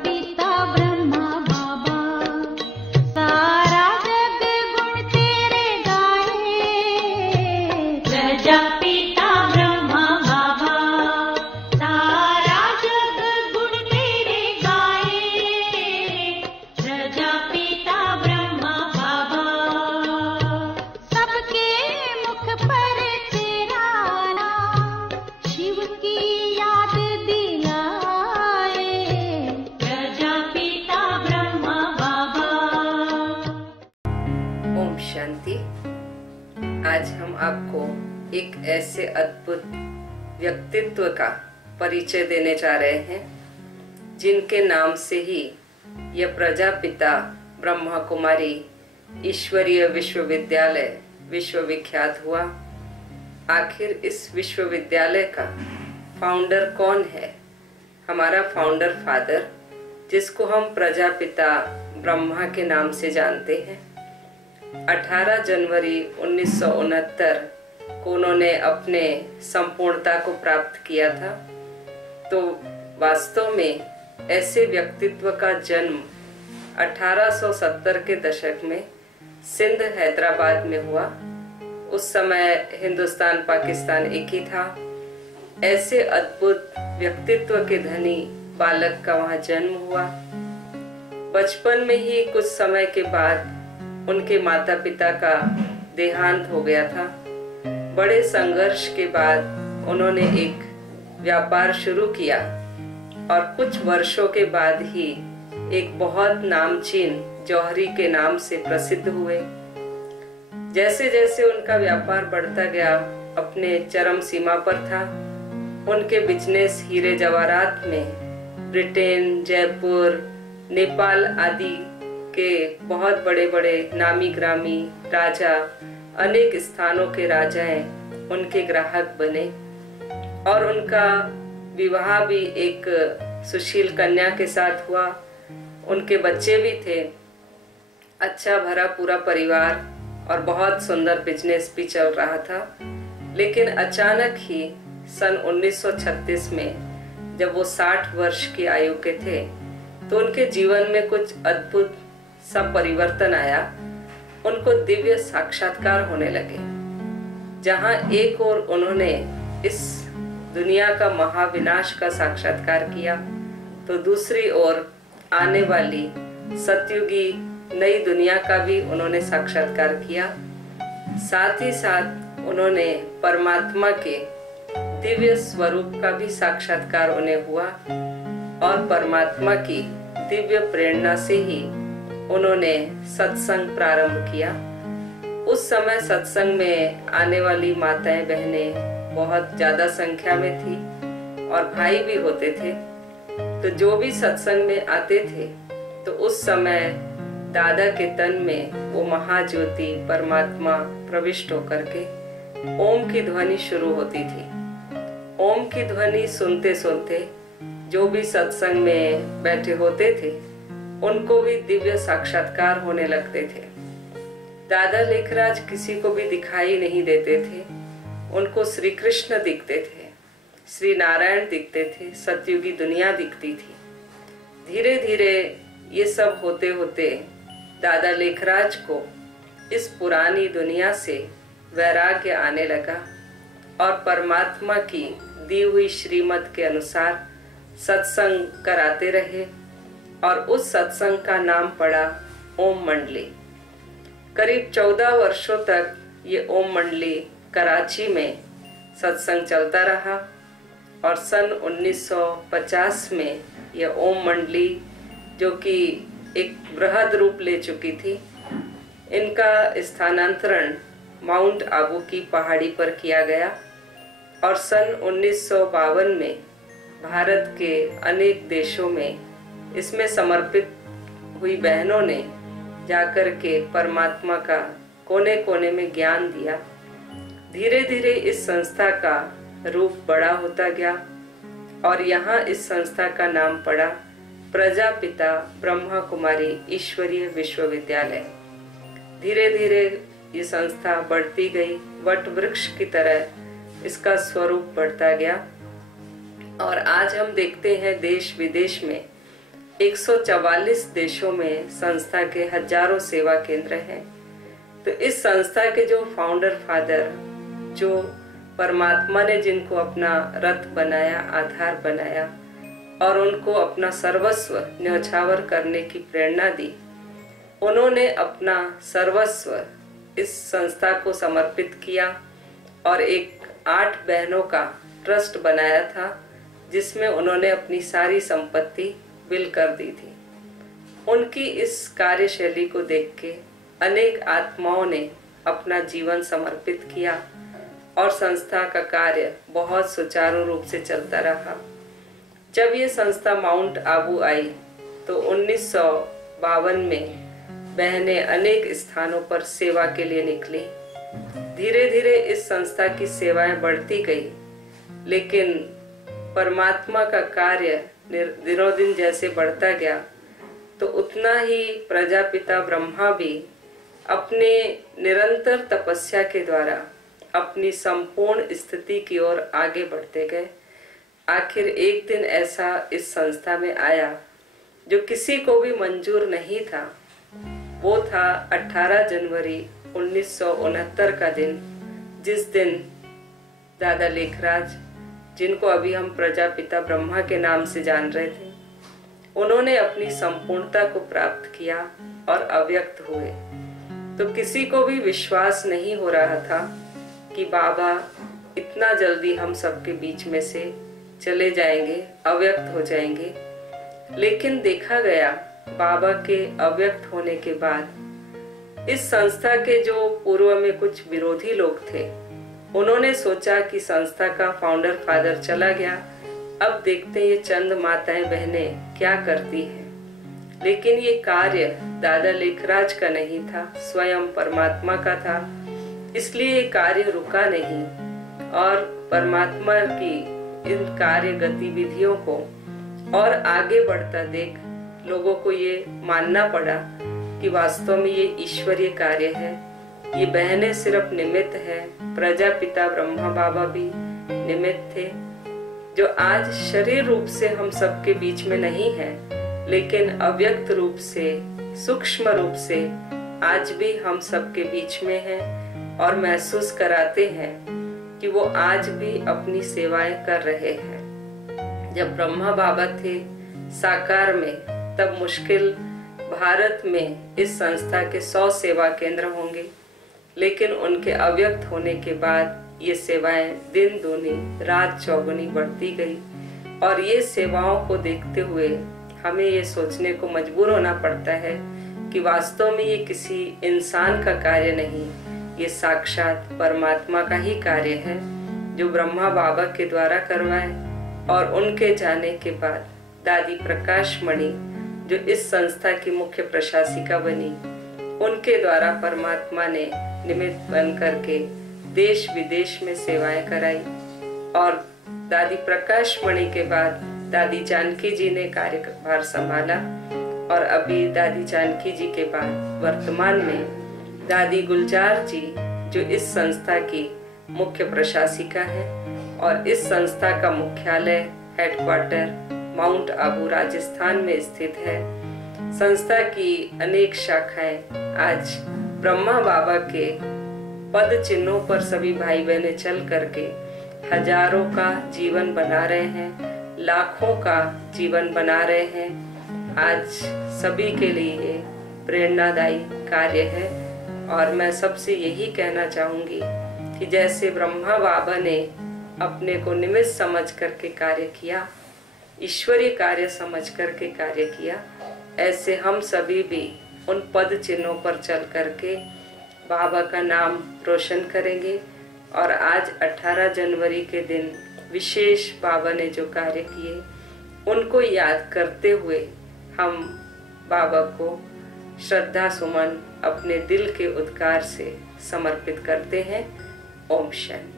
पिता ब्रह्मा बाबा, सारा जग गुण तेरे गाए। प्रजापिता ब्रह्मा बाबा, सारा जग गुण तेरे गाए। प्रजापिता ब्रह्मा बाबा, सबके मुख पर तेरा नाम शिव की याद दिलाए। प्रजापिता ब्रह्मा बाबा। ओम शांति। आज हम आपको एक ऐसे अद्भुत व्यक्तित्व का परिचय देने जा रहे हैं जिनके नाम से ही यह प्रजापिता ब्रह्मा कुमारी ईश्वरीय विश्वविद्यालय विश्वविख्यात हुआ। आखिर इस विश्वविद्यालय का फाउंडर कौन है? हमारा फाउंडर फादर, जिसको हम प्रजापिता ब्रह्मा के नाम से जानते हैं। 18 जनवरी 1969 को उन्होंने अपने संपूर्णता को प्राप्त किया था। तो वास्तव में ऐसे व्यक्तित्व का जन्म 1870 के दशक में सिंध हैदराबाद में हुआ। उस समय हिंदुस्तान पाकिस्तान एक ही था। ऐसे अद्भुत व्यक्तित्व के धनी बालक का वहां जन्म हुआ। बचपन में ही कुछ समय के बाद उनके माता पिता का देहांत हो गया था। बड़े संघर्ष के बाद उन्होंने एक व्यापार शुरू किया और कुछ वर्षों के बाद ही एक बहुत नामचीन जौहरी के नाम से प्रसिद्ध हुए। जैसे जैसे उनका व्यापार बढ़ता गया, अपने चरम सीमा पर था। उनके बिजनेस हीरे जवाहरात में ब्रिटेन, जयपुर, नेपाल आदि के बहुत बड़े बड़े नामी ग्रामी राजा, अनेक स्थानों के राजाएं उनके ग्राहक बने और उनका विवाह भी एक सुशील कन्या के साथ हुआ। उनके बच्चे भी थे। अच्छा भरा पूरा परिवार और बहुत सुंदर बिजनेस भी चल रहा था। लेकिन अचानक ही सन 1936 में जब वो 60 वर्ष की आयु के थे तो उनके जीवन में कुछ अद्भुत सा परिवर्तन आया। उनको दिव्य साक्षात्कार होने लगे। जहां एक ओर उन्होंने इस दुनिया का महाविनाश का साक्षात्कार किया, तो दूसरी ओर आने वाली सतयुगी नई दुनिया का भी उन्होंने साक्षात्कार किया। साथ ही साथ उन्होंने परमात्मा के दिव्य स्वरूप का भी साक्षात्कार उन्हें हुआ और परमात्मा की दिव्य प्रेरणा से ही उन्होंने सत्संग प्रारंभ किया। उस समय सत्संग में आने वाली माताएं बहनें बहुत ज्यादा संख्या में थी और भाई भी होते थे। तो जो भी सत्संग में आते थे तो उस समय दादा के तन में वो महाज्योति परमात्मा प्रविष्ट होकर के ओम की ध्वनि शुरू होती थी। ओम की ध्वनि सुनते सुनते जो भी सत्संग में बैठे होते थे उनको भी दिव्य साक्षात्कार होने लगते थे। दादा लेखराज किसी को भी दिखाई नहीं देते थे। उनको श्री कृष्ण दिखते थे, श्री नारायण दिखते थे, सतयुगी दुनिया दिखती थी। धीरे धीरे ये सब होते होते दादा लेखराज को इस पुरानी दुनिया से वैराग्य आने लगा और परमात्मा की दी हुई श्रीमत के अनुसार सत्संग कराते रहे और उस सत्संग का नाम पड़ा ओम मंडली। करीब 14 वर्षों तक ये ओम मंडली कराची में सत्संग चलता रहा और सन 1950 में यह ओम मंडली, जो कि एक बृहद रूप ले चुकी थी, इनका स्थानांतरण माउंट आबू की पहाड़ी पर किया गया और सन 1952 में भारत के अनेक देशों में इसमें समर्पित हुई बहनों ने जाकर के परमात्मा का कोने कोने में ज्ञान दिया। धीरे धीरे इस संस्था का रूप बड़ा होता गया और यहाँ इस संस्था का नाम पड़ा प्रजापिता ब्रह्मा कुमारी ईश्वरीय विश्वविद्यालय। धीरे धीरे ये संस्था बढ़ती गई, वट वृक्ष की तरह इसका स्वरूप बढ़ता गया और आज हम देखते हैं देश विदेश में 144 देशों में संस्था के हजारों सेवा केंद्र हैं। तो इस संस्था के जो फाउंडर फादर, जो परमात्मा ने जिनको अपना रथ बनाया, आधार बनाया और उनको अपना सर्वस्व न्यौछावर करने की प्रेरणा दी, उन्होंने अपना सर्वस्व इस संस्था को समर्पित किया और एक 8 बहनों का ट्रस्ट बनाया था, जिसमें उन्होंने अपनी सारी संपत्ति विल कर दी थी। उनकी इस कार्यशैली को देख के अनेक आत्माओं ने अपना जीवन समर्पित किया और संस्था का कार्य बहुत सुचारू रूप से चलता रहा। जब ये संस्था माउंट आबू आई तो 1952 में बहनें अनेक स्थानों पर सेवा के लिए निकली। धीरे धीरे इस संस्था की सेवाएं बढ़ती गई, लेकिन परमात्मा का कार्य दिनों दिन जैसे बढ़ता गया तो उतना ही प्रजापिता ब्रह्मा भी अपने निरंतर तपस्या के द्वारा अपनी संपूर्ण स्थिति की ओर आगे बढ़ते गए। आखिर एक दिन ऐसा इस संस्था में आया जो किसी को भी मंजूर नहीं था। वो था 18 जनवरी 1969 का दिन, जिस दिन दादा लेखराज, जिनको अभी हम प्रजापिता ब्रह्मा के नाम से जान रहे थे, उन्होंने अपनी संपूर्णता को प्राप्त किया और अव्यक्त हुए। तो किसी को भी विश्वास नहीं हो रहा था कि बाबा इतना जल्दी हम सबके बीच में से चले जाएंगे, अव्यक्त हो जाएंगे। लेकिन देखा गया बाबा के अव्यक्त होने के बाद इस संस्था के जो पूर्व में कुछ विरोधी लोग थे, उन्होंने सोचा कि संस्था का फाउंडर फादर चला गया, अब देखते ये चंद माताएं बहनें क्या करती हैं। लेकिन ये कार्य दादा लेखराज का नहीं था, स्वयं परमात्मा का था। इसलिए ये कार्य रुका नहीं और परमात्मा की इन कार्य गतिविधियों को और आगे बढ़ता देख लोगों को ये मानना पड़ा कि वास्तव में ये ईश्वरीय कार्य है। ये बहनें सिर्फ निमित्त है, प्रजापिता ब्रह्मा बाबा भी निमित्त थे, जो आज शरीर रूप से हम सबके बीच में नहीं है, लेकिन अव्यक्त रूप से, सूक्ष्म रूप से आज भी हम सबके बीच में हैं और महसूस कराते हैं कि वो आज भी अपनी सेवाएं कर रहे हैं। जब ब्रह्मा बाबा थे साकार में, तब मुश्किल भारत में इस संस्था के 100 सेवा केंद्र होंगे, लेकिन उनके अव्यक्त होने के बाद ये सेवाएं दिन दूनी रात चौगुनी बढ़ती गई। और ये सेवाओं को देखते हुए हमें ये सोचने को मजबूर होना पड़ता है कि वास्तव में ये किसी इंसान का कार्य नहीं, ये साक्षात परमात्मा का ही कार्य है, जो ब्रह्मा बाबा के द्वारा करवाए। और उनके जाने के बाद दादी प्रकाश मणि, जो इस संस्था की मुख्य प्रशासिका बनी, उनके द्वारा परमात्मा ने निमित्त बन करके देश विदेश में सेवाएं कराई। और दादी प्रकाश मणि के बाद दादी जानकी जी ने कार्यभार संभाला और अभी दादी जानकी जी के बाद वर्तमान में दादी गुलजार जी, जो इस संस्था की मुख्य प्रशासिका है और इस संस्था का मुख्यालय हेडक्वार्टर माउंट आबू राजस्थान में स्थित है। संस्था की अनेक शाखाएं आज ब्रह्मा बाबा के पद चिन्हों पर सभी भाई बहनें चल करके हजारों का जीवन बना रहे हैं, लाखों का जीवन बना रहे हैं। आज सभी के लिए प्रेरणादायी कार्य है और मैं सबसे यही कहना चाहूंगी कि जैसे ब्रह्मा बाबा ने अपने को निमित्त समझ करके कार्य किया, ईश्वरीय कार्य समझ करके कार्य किया, ऐसे हम सभी भी उन पद चिन्हों पर चल करके बाबा का नाम रोशन करेंगे। और आज 18 जनवरी के दिन विशेष बाबा ने जो कार्य किए, उनको याद करते हुए हम बाबा को श्रद्धा सुमन अपने दिल के उद्गार से समर्पित करते हैं। ओम शांति।